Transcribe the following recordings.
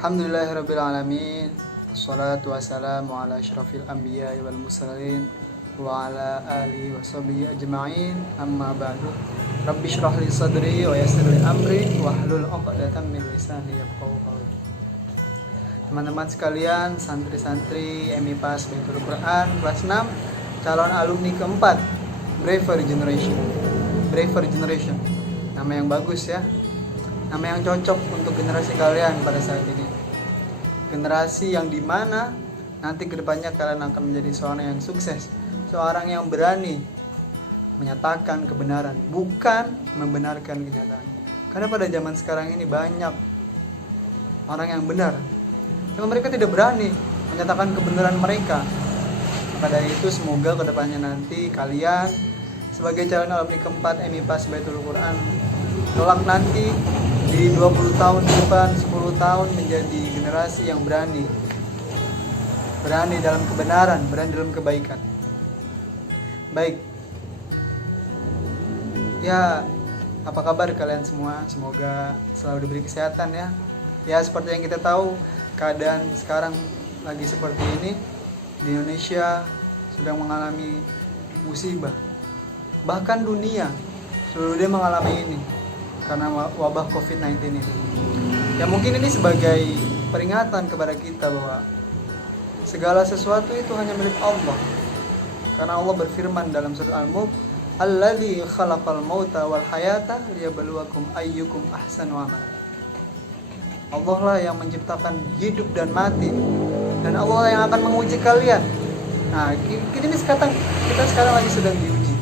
Alhamdulillahirabbil alamin. Wassalatu wassalamu ala asyrafil anbiya'i wal mursalin wa ala alihi washabihi ajma'in. Amma ba'du. Rabbi shrah li sadri wa yassir li amri wahlul 'uqdatam min lisani yafqahu qawli. Teman-teman sekalian, santri-santri MIPAS Baitul Quran kelas 6, calon alumni keempat, Braver Generation. Braver Generation. Nama yang bagus ya. Nama yang cocok untuk generasi kalian pada saat ini. Generasi yang dimana nanti kedepannya kalian akan menjadi seorang yang sukses, seorang yang berani menyatakan kebenaran, bukan membenarkan kenyataan. Karena pada zaman sekarang ini banyak orang yang benar, tapi mereka tidak berani menyatakan kebenaran mereka. Pada itu semoga kedepannya nanti kalian sebagai calon alumni keempat MIPAS Baitul Quran kelak nanti di 20 tahun ke depan, 10 tahun menjadi generasi yang berani dalam kebenaran, berani dalam kebaikan. Baik. Ya, apa kabar kalian semua? Semoga selalu diberi kesehatan ya. Ya, seperti yang kita tahu, keadaan sekarang lagi seperti ini. Di Indonesia sedang mengalami musibah. Bahkan dunia seluruh dunia mengalami ini karena wabah COVID-19 ini. Ya mungkin ini sebagai peringatan kepada kita bahwa segala sesuatu itu hanya milik Allah. Karena Allah berfirman dalam surah Al-Mulk, "Alladzi khalaqal mauta wal hayata liyabluwakum ayyukum ahsanu amala." Allah lah yang menciptakan hidup dan mati, dan Allah lah yang akan menguji kalian. Nah, ini sekarang kita sekarang lagi sedang diuji.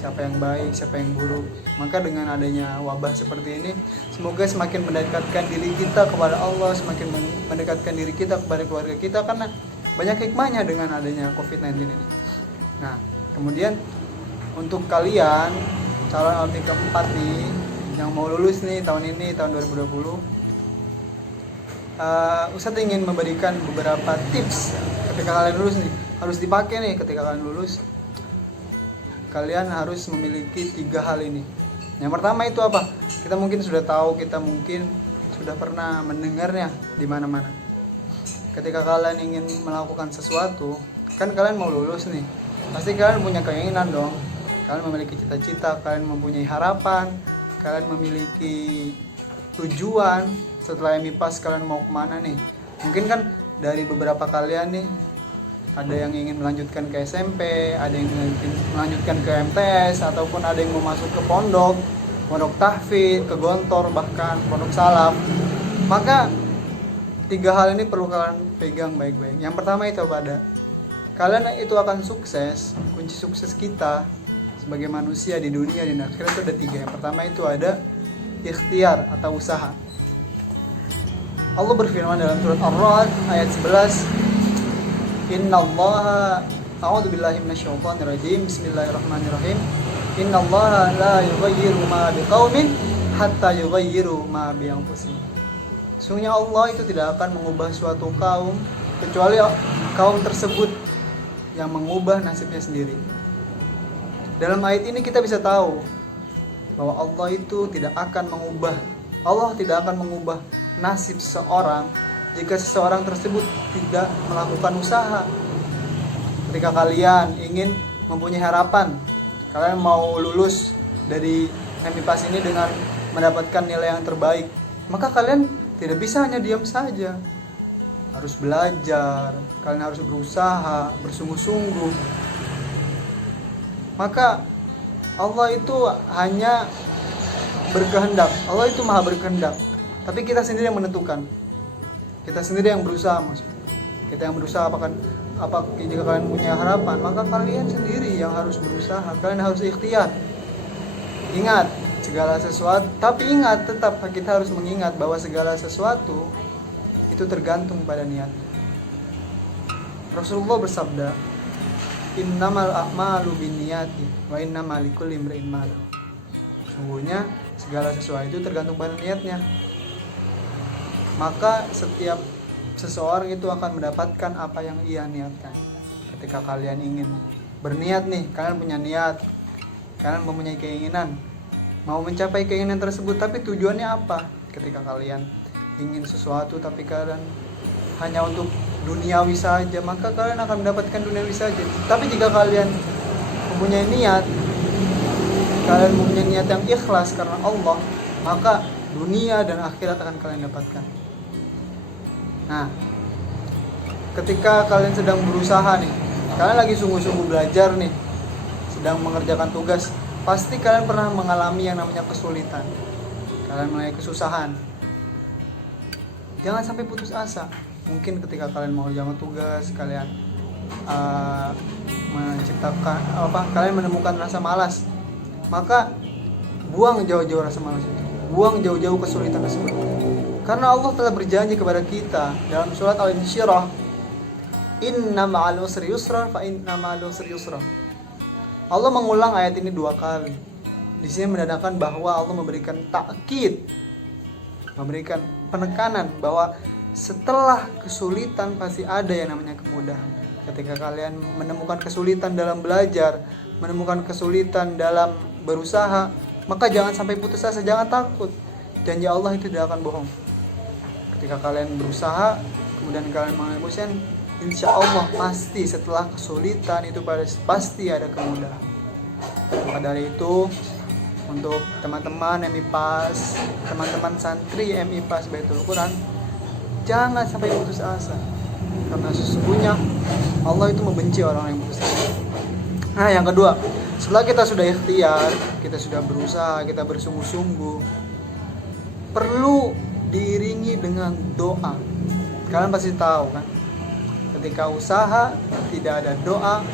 Siapa yang baik, siapa yang buruk. Maka dengan adanya wabah seperti ini, semoga semakin mendekatkan diri kita kepada Allah, semakin mendekatkan diri kita kepada keluarga kita, karena banyak hikmahnya dengan adanya COVID-19 ini. Nah, kemudian untuk kalian calon alumni keempat nih yang mau lulus nih tahun ini, tahun 2020, Ustadz ingin memberikan beberapa tips ketika kalian lulus nih, harus dipakai nih ketika kalian lulus. Kalian harus memiliki 3 hal ini. Yang pertama itu apa? Kita mungkin sudah tahu, kita mungkin sudah pernah mendengarnya di mana-mana. Ketika kalian ingin melakukan sesuatu, kan kalian mau lulus nih. Pasti kalian punya keinginan dong. Kalian memiliki cita-cita, kalian mempunyai harapan, kalian memiliki tujuan. Setelah MIPAS kalian mau kemana nih? Mungkin kan dari beberapa kalian nih, ada yang ingin melanjutkan ke SMP, ada yang ingin melanjutkan ke MTS, ataupun ada yang mau masuk ke pondok tahfidz, ke gontor, bahkan pondok salaf. Maka 3 hal ini perlu kalian pegang baik-baik. Yang pertama itu pada kalian itu akan sukses. Kunci sukses kita sebagai manusia di dunia dan akhirat itu ada 3. Yang pertama itu ada ikhtiar atau usaha. Allah berfirman dalam surat Ar-Ra'd ayat 11, Innallaha a'udzubillahi minasyaitonirrajim. Bismillahirrahmanirrahim. Innallaha la yughayyiru ma biqaumin hatta yughayyiru ma bi anfusihim. Sesungguhnya Allah itu tidak akan mengubah suatu kaum kecuali kaum tersebut yang mengubah nasibnya sendiri. Dalam ayat ini kita bisa tahu bahwa Allah itu tidak akan mengubah nasib seseorang jika seseorang tersebut tidak melakukan usaha. Ketika kalian ingin mempunyai harapan, kalian mau lulus dari MIPAS ini dengan mendapatkan nilai yang terbaik, maka kalian tidak bisa hanya diam saja. Harus belajar, kalian harus berusaha, bersungguh-sungguh. Maka Allah itu hanya berkehendak, Allah itu maha berkehendak, tapi kita sendiri yang menentukan. Kita sendiri yang berusaha, kita yang berusaha. Jika kalian punya harapan, maka kalian sendiri yang harus berusaha. Kalian harus ikhtiar. Ingat segala sesuatu, tapi ingat tetap kita harus mengingat bahwa segala sesuatu itu tergantung pada niat. Rasulullah bersabda, Innamal a'malu binniyati wa innamal likulli imri'in ma nawa. Sungguhnya segala sesuatu itu tergantung pada niatnya. Maka setiap seseorang itu akan mendapatkan apa yang ia niatkan. Ketika kalian ingin berniat nih, kalian punya niat, kalian mempunyai keinginan, mau mencapai keinginan tersebut, tapi tujuannya apa? Ketika kalian ingin sesuatu tapi kalian hanya untuk duniawi saja, maka kalian akan mendapatkan duniawi saja. Tapi jika kalian mempunyai niat, kalian mempunyai niat yang ikhlas karena Allah, maka dunia dan akhirat akan kalian dapatkan. Nah, ketika kalian sedang berusaha nih, kalian lagi sungguh-sungguh belajar nih, sedang mengerjakan tugas, pasti kalian pernah mengalami yang namanya kesulitan. Kalian mengalami kesusahan. Jangan sampai putus asa. Mungkin ketika kalian mengerjakan tugas, kalian kalian menemukan rasa malas, maka buang jauh-jauh rasa malas itu, buang jauh-jauh kesulitan tersebut. Karena Allah telah berjanji kepada kita dalam surat Al-Insyirah, inna ma'al usri yusra fa inna ma'al usri yusra. Allah mengulang ayat ini 2 kali. Di sini menandakan bahwa Allah memberikan takkid, memberikan penekanan bahwa setelah kesulitan pasti ada yang namanya kemudahan. Ketika kalian menemukan kesulitan dalam belajar, menemukan kesulitan dalam berusaha, maka jangan sampai putus asa, jangan takut. Janji Allah itu tidak akan bohong. Ketika kalian berusaha, kemudian kalian mengalami bosan, insya Allah pasti setelah kesulitan itu pasti ada kemudahan. Maka dari itu, untuk teman-teman MIPAS, teman-teman santri MIPAS Baitul Quran, jangan sampai putus asa, karena sesungguhnya Allah itu membenci orang yang putus asa. Nah, yang kedua, setelah kita sudah ikhtiar, kita sudah berusaha, kita bersungguh-sungguh, perlu diiringi dengan doa. Kalian pasti tahu kan, ketika usaha tidak ada doa,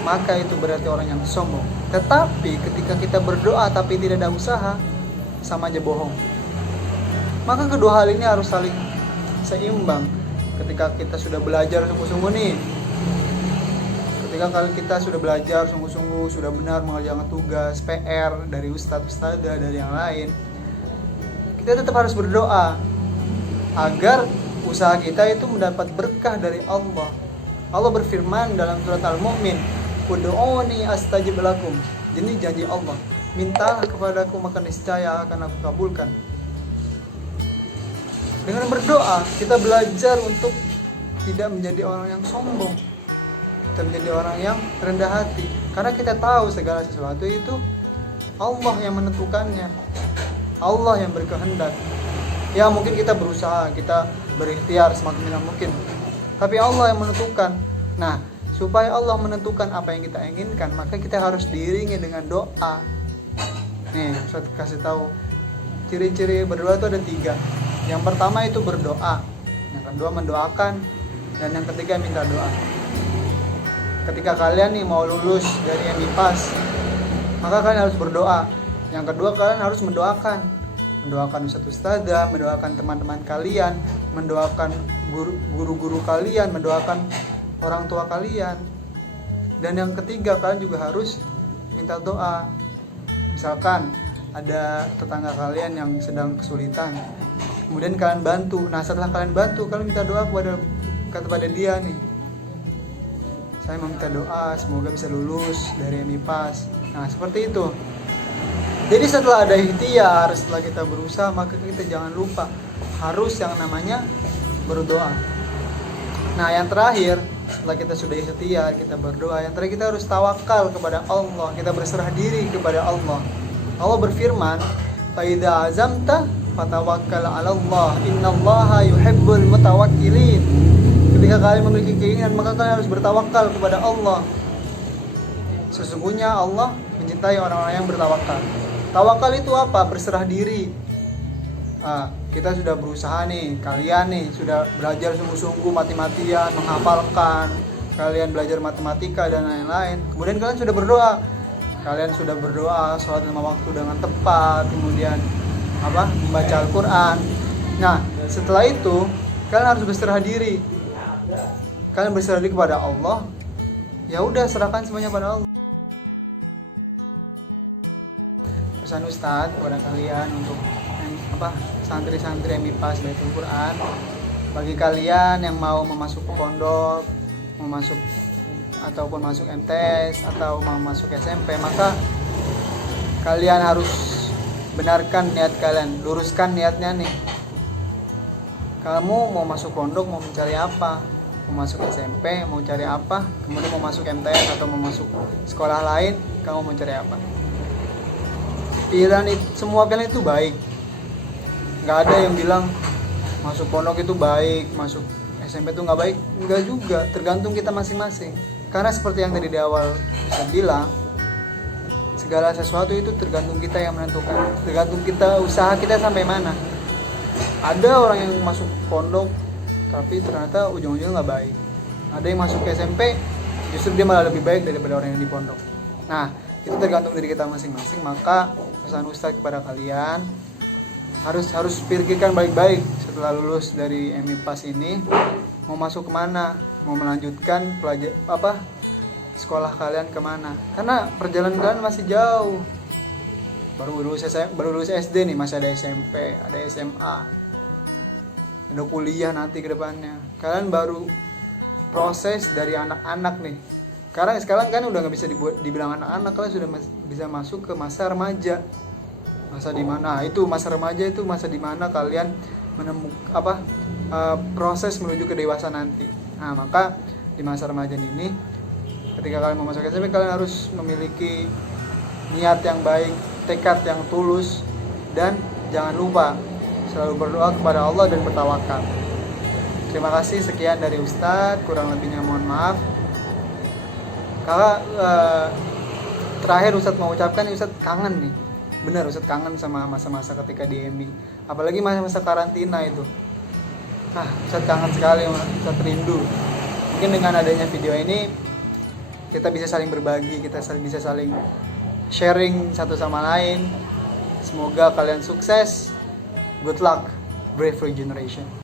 maka itu berarti orang yang sombong. Tetapi ketika kita berdoa tapi tidak ada usaha, sama aja bohong. Maka kedua hal ini harus saling seimbang. Ketika kita sudah belajar sungguh-sungguh nih, ketika kita sudah belajar sungguh-sungguh, sudah benar mengerjakan tugas, PR dari ustadz-ustadzah, dari yang lain, kita tetap harus berdoa agar usaha kita itu mendapat berkah dari Allah. Allah berfirman dalam surat Al-Mu'min, ud'uni astajib lakum. Jadi janji Allah, mintalah kepadaku maka niscaya akan aku kabulkan. Dengan berdoa kita belajar untuk tidak menjadi orang yang sombong, kita menjadi orang yang rendah hati, karena kita tahu segala sesuatu itu Allah yang menentukannya, Allah yang berkehendak. Ya mungkin kita berusaha, kita berikhtiar semaksimal mungkin, tapi Allah yang menentukan. Nah, supaya Allah menentukan apa yang kita inginkan, maka kita harus diiringi dengan doa. Nih, saya kasih tahu ciri-ciri berdoa itu ada 3. Yang pertama itu berdoa, yang kedua mendoakan, dan yang ketiga minta doa. Ketika kalian nih mau lulus dari MIPAS, maka kalian harus berdoa. Yang kedua, kalian harus mendoakan ustadz-ustadzah, mendoakan teman-teman kalian, mendoakan guru-guru kalian, mendoakan orang tua kalian. Dan yang ketiga, kalian juga harus minta doa. Misalkan ada tetangga kalian yang sedang kesulitan, kemudian kalian bantu. Nah, setelah kalian bantu, kalian minta doa kepada dia nih, saya meminta doa semoga bisa lulus dari MIPAS. Nah, seperti itu. Jadi setelah ada ikhtiar, setelah kita berusaha, maka kita jangan lupa harus yang namanya berdoa. Nah, yang terakhir, setelah kita sudah ikhtiar, kita berdoa, yang terakhir kita harus tawakal kepada Allah, kita berserah diri kepada Allah. Allah berfirman, "Fa idza azamta fatawakkal 'ala Allah, innallaha yuhibbul mutawakkilin." Ketika kalian memiliki keinginan, maka kalian harus bertawakal kepada Allah. Sesungguhnya Allah mencintai orang-orang yang bertawakal. Tawakal itu apa? Berserah diri. Kita sudah berusaha nih, kalian nih sudah belajar sungguh-sungguh mati-matian, menghafalkan, kalian belajar matematika dan lain-lain. Kemudian kalian sudah berdoa. Kalian sudah berdoa, sholat 5 waktu dengan tepat, kemudian membaca Al-Quran. Nah, setelah itu kalian harus berserah diri. Kalian berserah diri kepada Allah. Ya udah, serahkan semuanya pada Allah. Pesan Ustadz kepada kalian untuk santri-santri MIPAS Baitul Quran, bagi kalian yang mau masuk pondok, ataupun masuk MTS atau mau masuk SMP, maka kalian harus benarkan niat kalian, luruskan niatnya nih. kamu mau masuk pondok mau mencari apa, mau masuk SMP mau cari apa, kemudian mau masuk MTS atau mau masuk sekolah lain, kamu mau cari apa. Pilihan itu, semua pilihan itu baik, nggak ada yang bilang masuk pondok itu baik, masuk SMP itu nggak baik. Nggak juga, tergantung kita masing-masing. Karena seperti yang tadi di awal saya bilang, segala sesuatu itu tergantung kita yang menentukan, tergantung kita, usaha kita sampai mana. Ada orang yang masuk pondok tapi ternyata ujung-ujungnya nggak baik. Ada yang masuk ke SMP justru dia malah lebih baik daripada orang yang di pondok. Nah, itu tergantung diri kita masing-masing. Maka pesan Ustadz kepada kalian, harus pikirkan baik-baik setelah lulus dari MIPAS ini, mau masuk kemana, mau melanjutkan sekolah kalian kemana. Karena perjalanan kalian masih jauh, baru lulus SD nih, masih ada SMP, ada SMA, ada kuliah nanti ke depannya. Kalian baru proses dari anak-anak nih. Sekarang kan udah nggak bisa dibilang anak-anak, kalian sudah bisa masuk ke masa remaja. Masa di mana? Itu masa remaja, itu masa di mana kalian menemukan proses menuju ke dewasa nanti. Nah, maka di masa remaja ini, ketika kalian mau masuk SMP, kalian harus memiliki niat yang baik, tekad yang tulus, dan jangan lupa selalu berdoa kepada Allah dan bertawakal. Terima kasih, sekian dari Ustadz, kurang lebihnya mohon maaf. Kalau terakhir Ustadz mau ucapkan, Ustadz kangen nih. Benar, Ustadz kangen sama masa-masa ketika di MI. Apalagi masa-masa karantina itu. Ustadz kangen sekali, Ustadz rindu. Mungkin dengan adanya video ini, kita bisa saling berbagi, kita bisa saling sharing satu sama lain. Semoga kalian sukses. Good luck, Brave Regeneration.